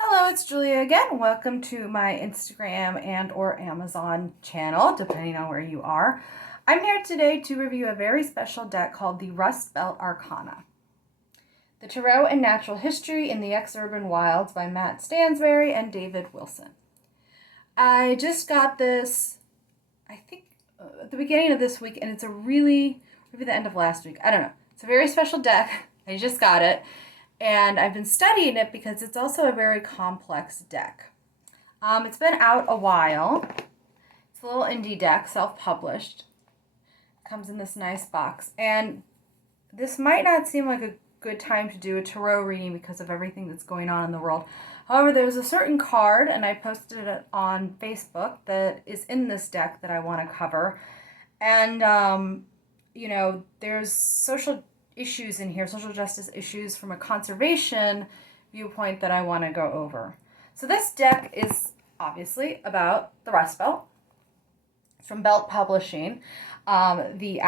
Hello, it's Julia again. Welcome to my Instagram and or Amazon channel, depending on where you are. I'm here today to review a very special deck called the Rust Belt Arcana. The Tarot and Natural History in the Ex-Urban Wilds by Matt Stansberry and David Wilson. I just got this, I think, at the beginning of this week, and it's maybe the end of last week. I don't know. It's a very special deck. I just got it. And I've been studying it because it's also a very complex deck. It's been out a while. It's a little indie deck, self-published. Comes in this nice box. And this might not seem like a good time to do a tarot reading because of everything that's going on in the world. However, there's a certain card, and I posted it on Facebook, that is in this deck that I want to cover. And, there's social issues in here, social justice issues from a conservation viewpoint that I want to go over. So this deck is obviously about the Rust Belt. It's from Belt Publishing. The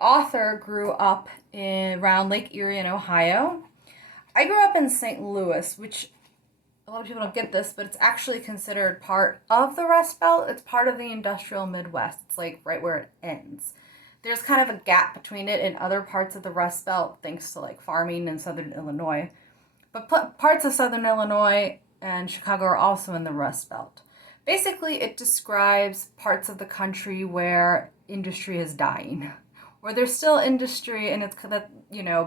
author grew up around Lake Erie in Ohio. I grew up in St. Louis, which a lot of people don't get this, but it's actually considered part of the Rust Belt. It's part of the industrial Midwest. It's like right where it ends. There's kind of a gap between it and other parts of the Rust Belt, thanks to like farming in southern Illinois. But parts of southern Illinois and Chicago are also in the Rust Belt. Basically, it describes parts of the country where industry is dying, or there's still industry, and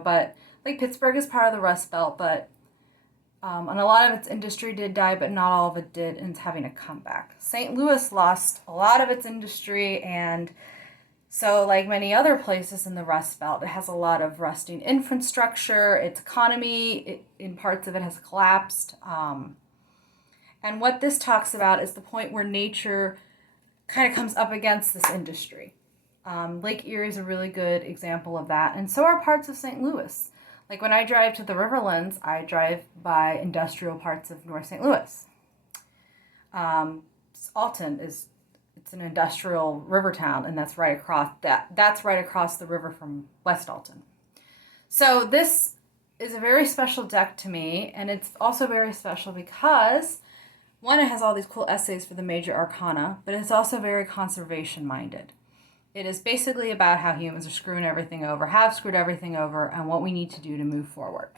but like Pittsburgh is part of the Rust Belt, but and a lot of its industry did die, but not all of it did, and it's having a comeback. St. Louis lost a lot of its industry, and so, like many other places in the Rust Belt, it has a lot of rusting infrastructure. Its economy, in parts of it, has collapsed. And what this talks about is the point where nature kind of comes up against this industry. Lake Erie is a really good example of that, and so are parts of St. Louis. Like when I drive to the Riverlands, I drive by industrial parts of North St. Louis. Alton it's an industrial river town, and that's right across the river from West Alton. So this is a very special deck to me, and it's also very special because one, it has all these cool essays for the major arcana, but it's also very conservation minded. It is basically about how humans are have screwed everything over, and what we need to do to move forward.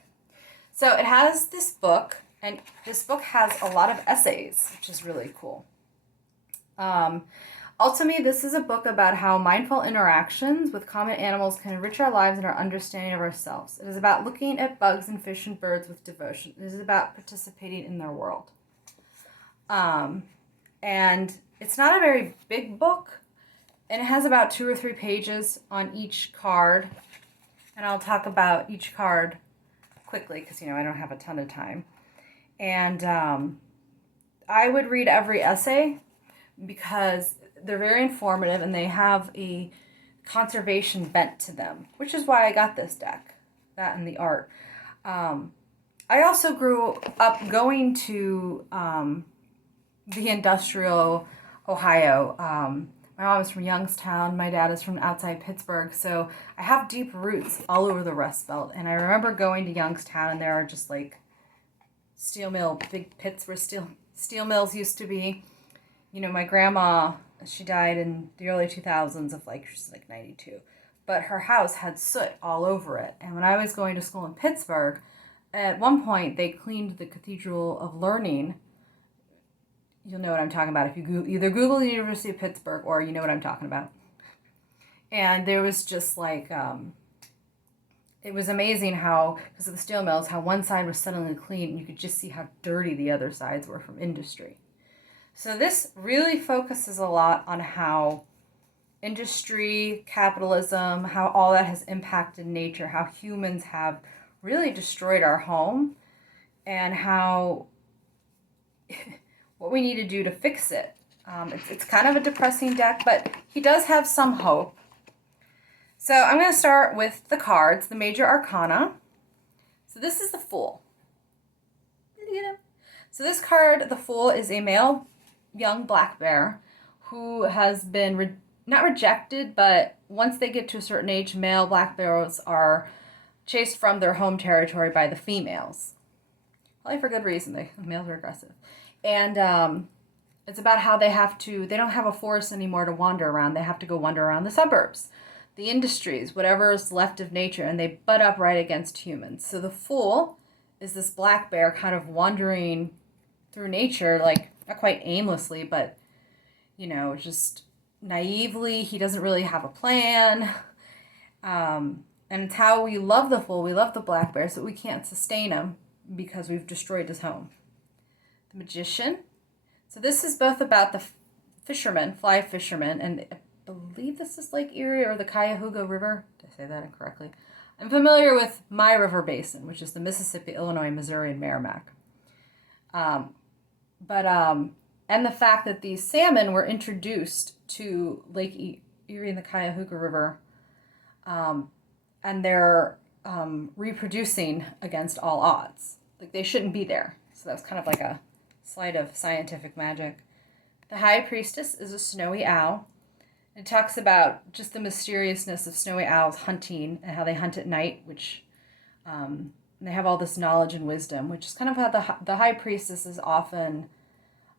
So it has this book, and this book has a lot of essays, which is really cool. Ultimately, this is a book about how mindful interactions with common animals can enrich our lives and our understanding of ourselves. It is about looking at bugs and fish and birds with devotion. It is about participating in their world. And it's not a very big book, and it has about 2 or 3 pages on each card. And I'll talk about each card quickly because, I don't have a ton of time. And I would read every essay because they're very informative and they have a conservation bent to them, which is why I got this deck, that and the art. I also grew up going to the industrial Ohio. My mom is from Youngstown. My dad is from outside Pittsburgh. So I have deep roots all over the Rust Belt. And I remember going to Youngstown, and there are just like big pits where steel mills used to be. My grandma, she died in the early 2000s she's like 92. But her house had soot all over it. And when I was going to school in Pittsburgh, at one point they cleaned the Cathedral of Learning. You'll know what I'm talking about if you either Google the University of Pittsburgh or you know what I'm talking about. And there was just it was amazing how, because of the steel mills, how one side was suddenly clean and you could just see how dirty the other sides were from industry. So this really focuses a lot on how industry, capitalism, how all that has impacted nature, how humans have really destroyed our home, and how what we need to do to fix it. It's kind of a depressing deck, but he does have some hope. So I'm going to start with the cards, the major arcana. So this is the Fool. So this card, the Fool, is a male young black bear who has been not rejected, but once they get to a certain age, male black bears are chased from their home territory by the females, Probably for good reason. Males are aggressive. And it's about how they don't have a forest anymore to wander around. They have to go wander around the suburbs, the industries, whatever is left of nature, and they butt up right against humans. So the fool is this black bear kind of wandering through nature, like not quite aimlessly, but, just naively. He doesn't really have a plan. And it's how we love the fool. We love the black bear, so we can't sustain him because we've destroyed his home. The magician. So this is both about the fisherman, fly fisherman, and I believe this is Lake Erie or the Cuyahoga River. Did I say that incorrectly? I'm familiar with my river basin, which is the Mississippi, Illinois, Missouri, and Merrimack. And the fact that these salmon were introduced to Lake Erie and the Cuyahoga River, and they're reproducing against all odds. Like, they shouldn't be there. So that's kind of like a sleight of scientific magic. The high priestess is a snowy owl. It talks about just the mysteriousness of snowy owls hunting and how they hunt at night, which they have all this knowledge and wisdom, which is kind of how the high priestess is often,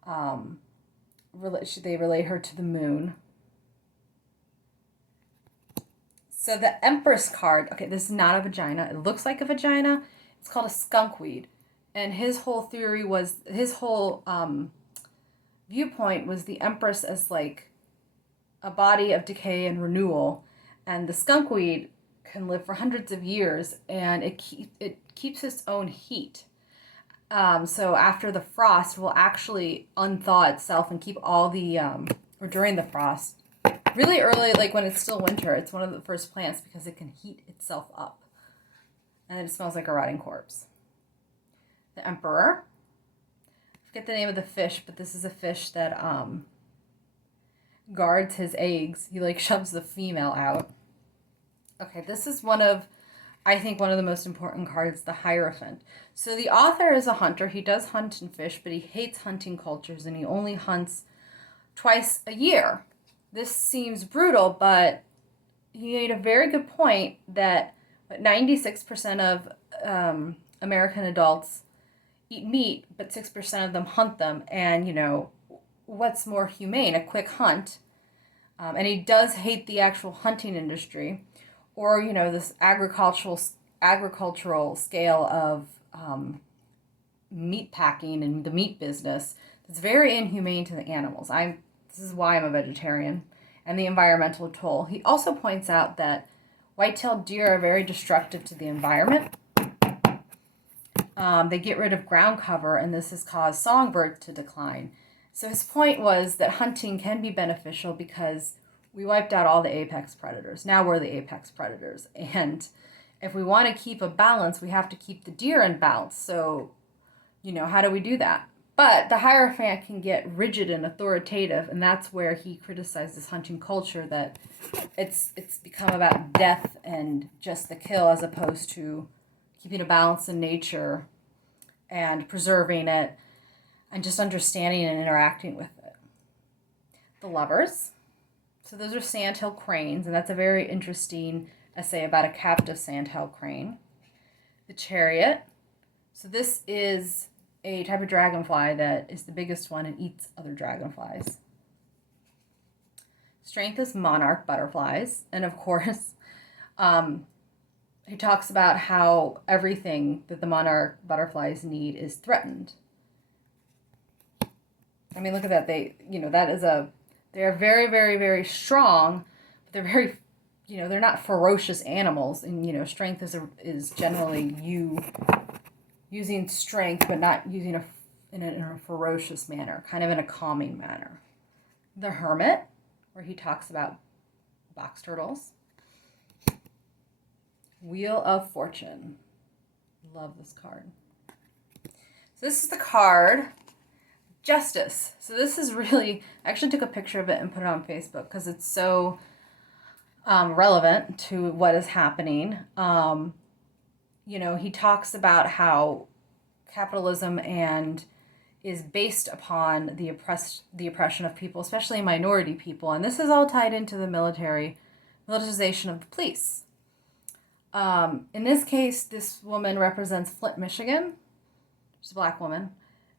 they relate her to the moon. So the Empress card, okay, this is not a vagina. It looks like a vagina. It's called a skunkweed. And his whole theory was, his whole viewpoint was the Empress as like a body of decay and renewal. And the skunkweed can live for hundreds of years, and it keeps its own heat. So after the frost, it will actually unthaw itself and keep all the, or during the frost, really early, like when it's still winter, it's one of the first plants because it can heat itself up. And it smells like a rotting corpse. The emperor. I forget the name of the fish, but this is a fish that guards his eggs. He like shoves the female out. Okay, this is I think one of the most important cards, the Hierophant. So the author is a hunter. He does hunt and fish, but he hates hunting cultures, and he only hunts twice a year. This seems brutal, but he made a very good point that 96% of American adults eat meat, but 6% of them hunt them. And, what's more humane? A quick hunt. And he does hate the actual hunting industry, or, this agricultural scale of meat packing and the meat business. It's very inhumane to the animals. This is why I'm a vegetarian, and the environmental toll. He also points out that white-tailed deer are very destructive to the environment. They get rid of ground cover, and this has caused songbirds to decline. So his point was that hunting can be beneficial because we wiped out all the apex predators. Now we're the apex predators. And if we want to keep a balance, we have to keep the deer in balance. So, how do we do that? But the Hierophant can get rigid and authoritative, and that's where he criticizes hunting culture, that it's become about death and just the kill as opposed to keeping a balance in nature and preserving it and just understanding and interacting with it. The lovers. So those are sandhill cranes, and that's a very interesting essay about a captive sandhill crane. The chariot. So this is a type of dragonfly that is the biggest one and eats other dragonflies. Strength is monarch butterflies. And of course, he talks about how everything that the monarch butterflies need is threatened. I mean, look at that. They're very, very, very strong, but they're very, they're not ferocious animals. And, strength is generally you using strength, but not using in a ferocious manner, kind of in a calming manner. The Hermit, where he talks about box turtles. Wheel of Fortune. Love this card. So this is the card Justice. So this is really, I actually took a picture of it and put it on Facebook because it's so relevant to what is happening. He talks about how capitalism is based upon the oppression of people, especially minority people. And this is all tied into the militarization of the police. In this case, this woman represents Flint, Michigan. She's a Black woman,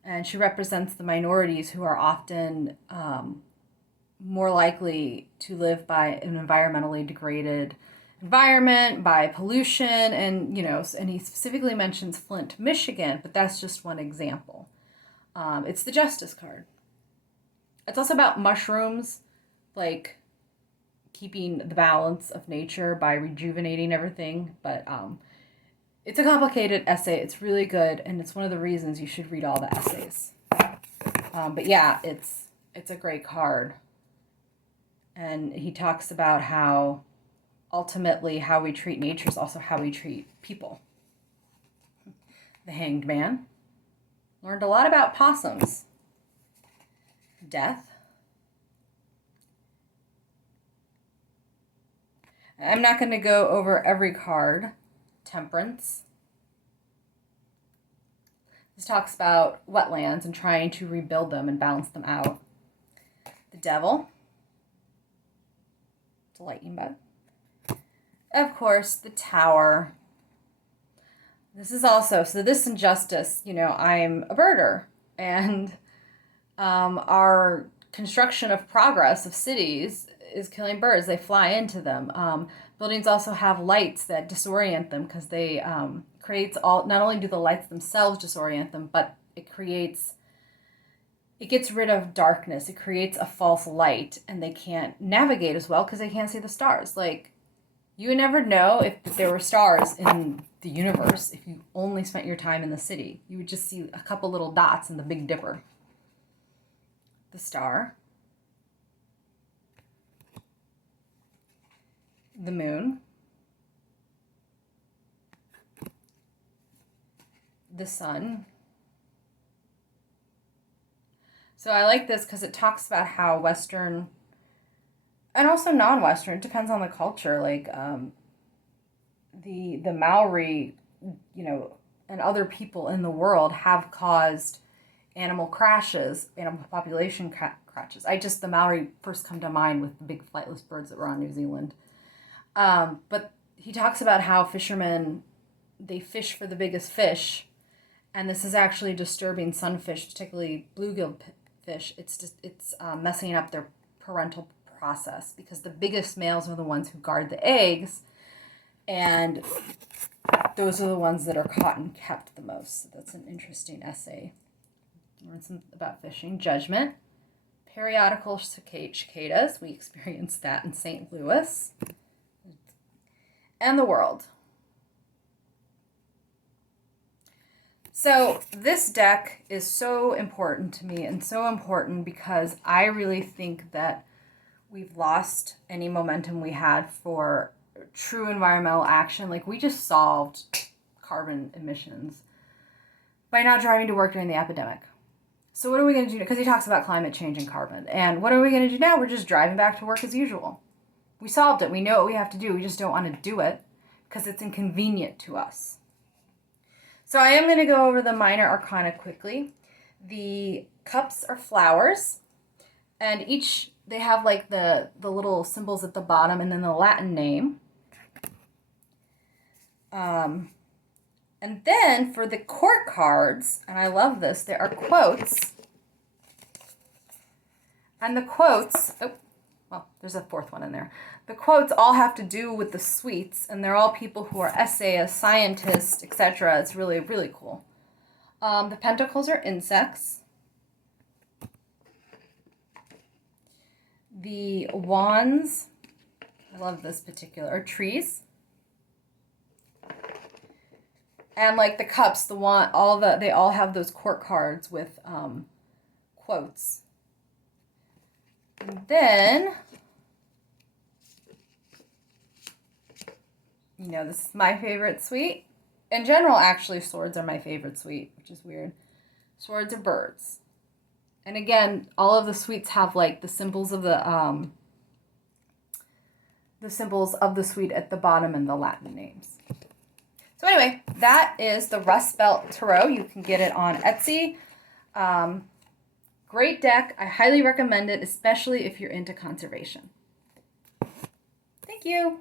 and she represents the minorities who are often more likely to live by an environmentally degraded environment, by pollution, and and he specifically mentions Flint, Michigan, but that's just one example. It's the Justice card. It's also about mushrooms, like keeping the balance of nature by rejuvenating everything, but it's a complicated essay. It's really good, and it's one of the reasons you should read all the essays. But yeah, it's a great card. And he talks about how ultimately how we treat nature is also how we treat people. The Hanged Man. Learned a lot about possums. Death. I'm not going to go over every card. Temperance. This talks about wetlands and trying to rebuild them and balance them out. The Devil. It's a lightning bug. Of course, the Tower. This is also, so this injustice, I'm a birder, and our construction of progress of cities is killing birds. They fly into them. Buildings also have lights that disorient them because they creates all, not only do the lights themselves disorient them, but it gets rid of darkness. It creates a false light, and they can't navigate as well because they can't see the stars. Like, you would never know if there were stars in the universe if you only spent your time in the city. You would just see a couple little dots in the Big Dipper. The Star. The Moon. The Sun. So I like this because it talks about how Western and also non-Western, it depends on the culture, like the Maori, and other people in the world have caused animal population crashes. The Maori first come to mind with the big flightless birds that were on New Zealand. But he talks about how fishermen, they fish for the biggest fish, and this is actually disturbing sunfish, particularly bluegill fish. It's messing up their parental process because the biggest males are the ones who guard the eggs, and those are the ones that are caught and kept the most. So that's an interesting essay. Learn something about fishing. Judgment. Periodical cicadas. We experienced that in St. Louis. And the World. So this deck is so important to me, and so important because I really think that we've lost any momentum we had for true environmental action. Like, we just solved carbon emissions by not driving to work during the epidemic. So what are we going to do? Because he talks about climate change and carbon. And what are we going to do now? We're just driving back to work as usual. We solved it. We know what we have to do. We just don't want to do it because it's inconvenient to us. So I am going to go over the minor arcana quickly. The cups are flowers, and they have like the little symbols at the bottom and then the Latin name. And then for the court cards, and I love this, there are quotes. And the quotes, there's a fourth one in there. The quotes all have to do with the sweets, and they're all people who are essayists, scientists, etc. It's really, really cool. The pentacles are insects. The wands, I love this particular, are trees. And like the cups, they all have those court cards with quotes. And then, this is my favorite suite. In general, actually, swords are my favorite suite, which is weird. Swords are birds. And again, all of the suites have like the symbols of the suite at the bottom and the Latin names. So anyway, that is the Rust Belt Tarot. You can get it on Etsy. Great deck. I highly recommend it, especially if you're into conservation. Thank you.